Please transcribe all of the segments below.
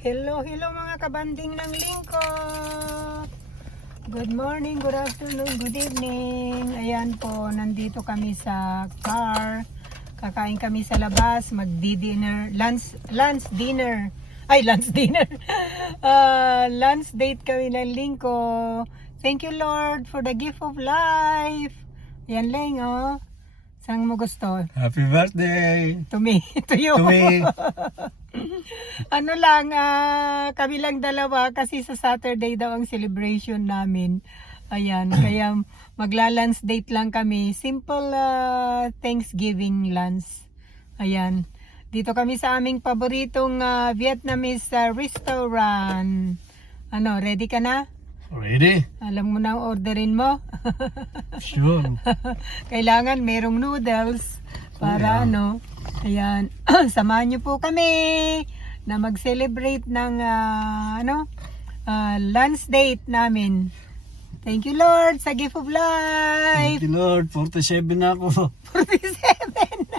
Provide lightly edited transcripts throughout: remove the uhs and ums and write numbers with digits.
Hello, hello mga kabanding ng lingkod. Good morning, good afternoon, good evening. Ayan po, nandito kami sa car. Kakain kami sa labas, magdi-dinner, lunch dinner. Ay, lunch dinner. Lunch date kami ng lingko. Thank you Lord for the gift of life. Ayan lang, oh. Saan mo gusto? Happy birthday! To me, to you. To me! Ano lang, kami lang dalawa kasi sa Saturday daw ang celebration namin. Ayan, kaya magla-lunch date lang kami. Simple Thanksgiving lunch. Ayan. Dito kami sa aming paboritong Vietnamese restaurant. Ano, ready ka na? Ready? Alam mo na ang orderin mo? Sure. Kailangan merong noodles para ano. Ayan, samahan niyo po kami na mag-celebrate ng lunch date namin. Thank you Lord sa gift of life. Thank you Lord, 47 na ako. 47.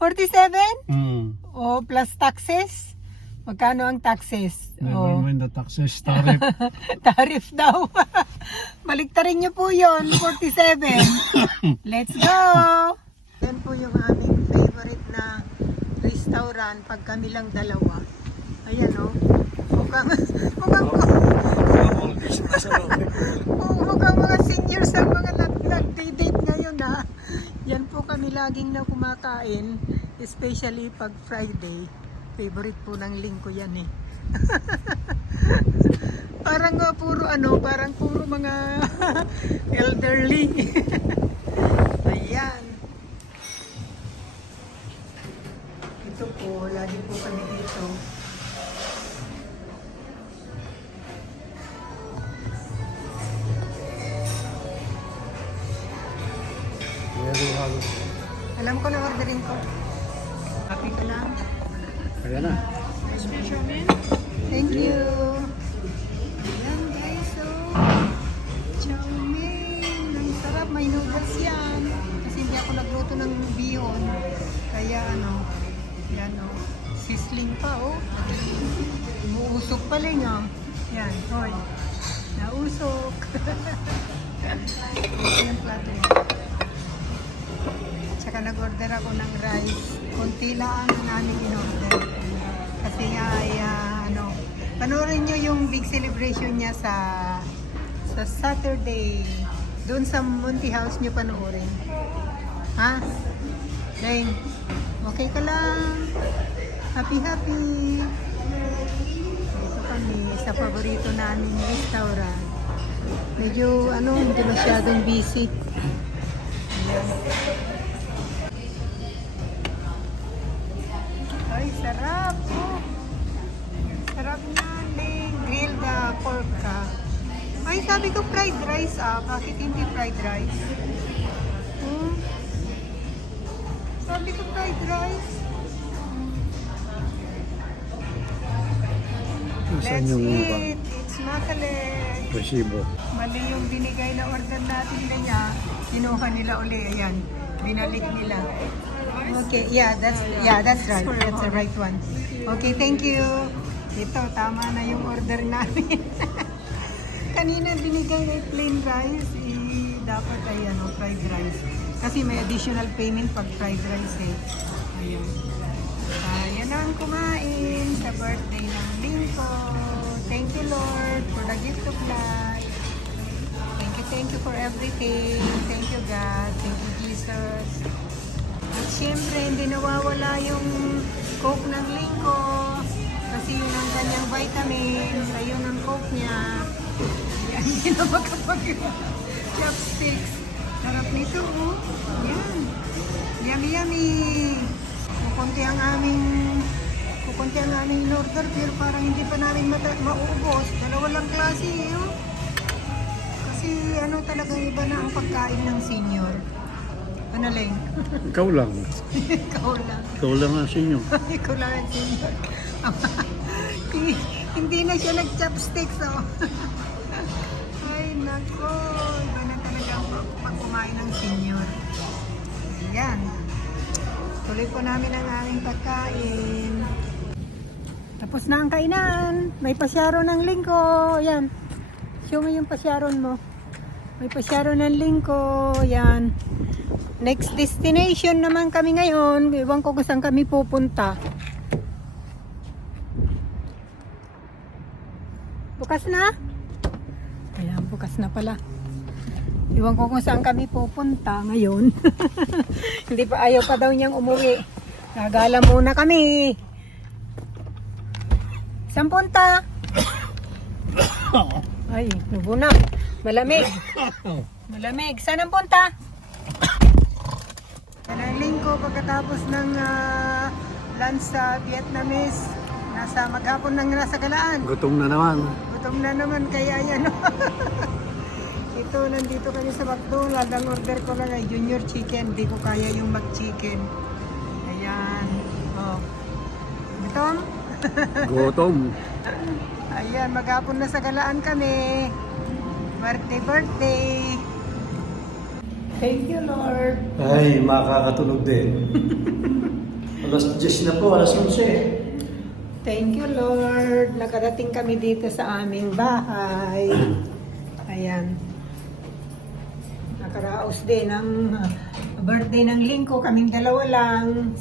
47? Oh, plus taxes? Magkano ang taxes? Never mind the taxes, tariff. Tarif daw. Baliktarin niyo po yon 47. Let's go! Yan po yung aming favorite na restaurant pag kami lang dalawa. Ayan o. Mukhang mga seniors ang mga nag-date ngayon ha. Yan po kami laging na kumakain. Especially pag Friday. Favorite po ng lingko yan eh. Parang parang puro mga elderly. Ayan. Ito po, lagi po kami dito. Alam ko na orderin ko. Happy ka lang. Kaya na. Thank you. Ayan guys, so chow mein. Ang sarap, may noodles yan. Kasi hindi ako nagluto ng bihon. Kaya yan o. Sisling pa oh. Umuusok pala nga. Yan, hoy. Nausok. Ito yung plato niya. Tsaka nag-order ako ng rice. Kunti lang ang namin in-order. Kasi nga ay panoorin nyo yung big celebration niya sa Saturday. Doon sa Monty House nyo panoorin. Ha? Deng, okay ka lang? Happy. Dito kami sa paborito namin restaurant. Medyo hindi masyadong busy. Ayan. Ay, sarap! Oh. Sarap na, grilled pork ka. Ay, sabi ko fried rice Bakit hindi fried rice? Sabi ko fried rice. Let's eat! It's makalig! Resibo. Mali yung binigay na order natin niya. Kinuha nila uli. Ayan. Binalik nila. Okay, yeah, that's right. That's the right one. Okay, thank you. Ito, tama na yung order namin. Kanina binigay na plain rice, dapat ay fried rice. Kasi may additional payment pag fried rice eh. Ayun. Ayan ang kumain sa birthday ng lingko. Thank you Lord for the gift of life. Thank you for everything. Thank you God. Thank you Jesus. At syempre, hindi nawawala yung Coke ng lingko. Kasi yun ang kanyang vitamins. Ayun ang Coke niya. Yan, hindi na makapag-chopsticks. Sarap nito, oh. Yan. Yummy. Kukunti ang aming order, pero parang hindi pa namin maubos. Dalawa lang klase, oh. Kasi talagang iba na ang pagkain ng senior. Ano lang? Ikaw lang. Ikaw lang. Ikaw lang ang sinyo. Ikaw lang ang senior. Hindi na siya nag-chopsticks, oh. Ay, nako. Iba na talaga pag kumain ng senior. Ayan. Tuloy po namin ang aming pagkain. Tapos na ang kainan. May pasyaron ng lingko. Yan. Show mo yung pasyaron mo. May pasyaron ng lingko. Yan. Next destination naman kami ngayon. Iwan ko kung saan kami pupunta. Bukas na? Ayan, bukas na pala. Iwan ko kung saan kami pupunta ngayon. Hindi pa, ayaw pa daw niyang umuwi. Gagala muna kami. Saan punta? Ay, nubo na. Malamig. Malamig. Saan ang punta? Yan ang lingko pagkatapos ng lunch sa Vietnamese. Maghapon nang nasa galaan. Gutom na naman. Gutom na naman kaya yan. Ito, nandito kami sa McDonald's. Ang order ko lang ay junior chicken. Hindi ko kaya yung McChicken. Ayan. Oh. Gutom? Gutom. Ayan, maghapon na sa galaan kami. Birthday. Thank you, Lord. Ay, makakatulog din. Alas 10 na po, alas 11. Thank you, Lord. Nakarating kami dito sa aming bahay. Ayan. Nakaraos din ang birthday ng lingko. Kaming dalawa lang.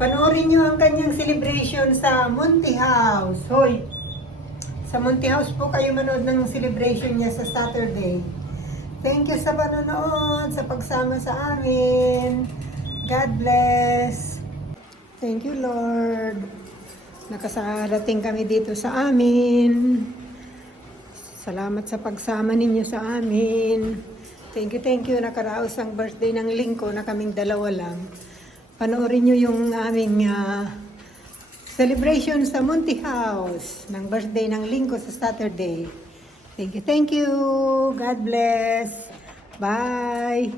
Panoorin nyo ang kanyang celebration sa Monty House. Hoy! Sa Monty House po kayo manood ng celebration niya sa Saturday. Thank you sa panonood, sa pagsama sa amin. God bless. Thank you, Lord. Nakasarating kami dito sa amin. Salamat sa pagsama ninyo sa amin. Thank you. Nakaraos ang birthday ng lingko na kaming dalawa lang. Panoorin nyo yung aming celebration sa Monty House ng birthday ng lingko sa Saturday. Thank you. God bless. Bye.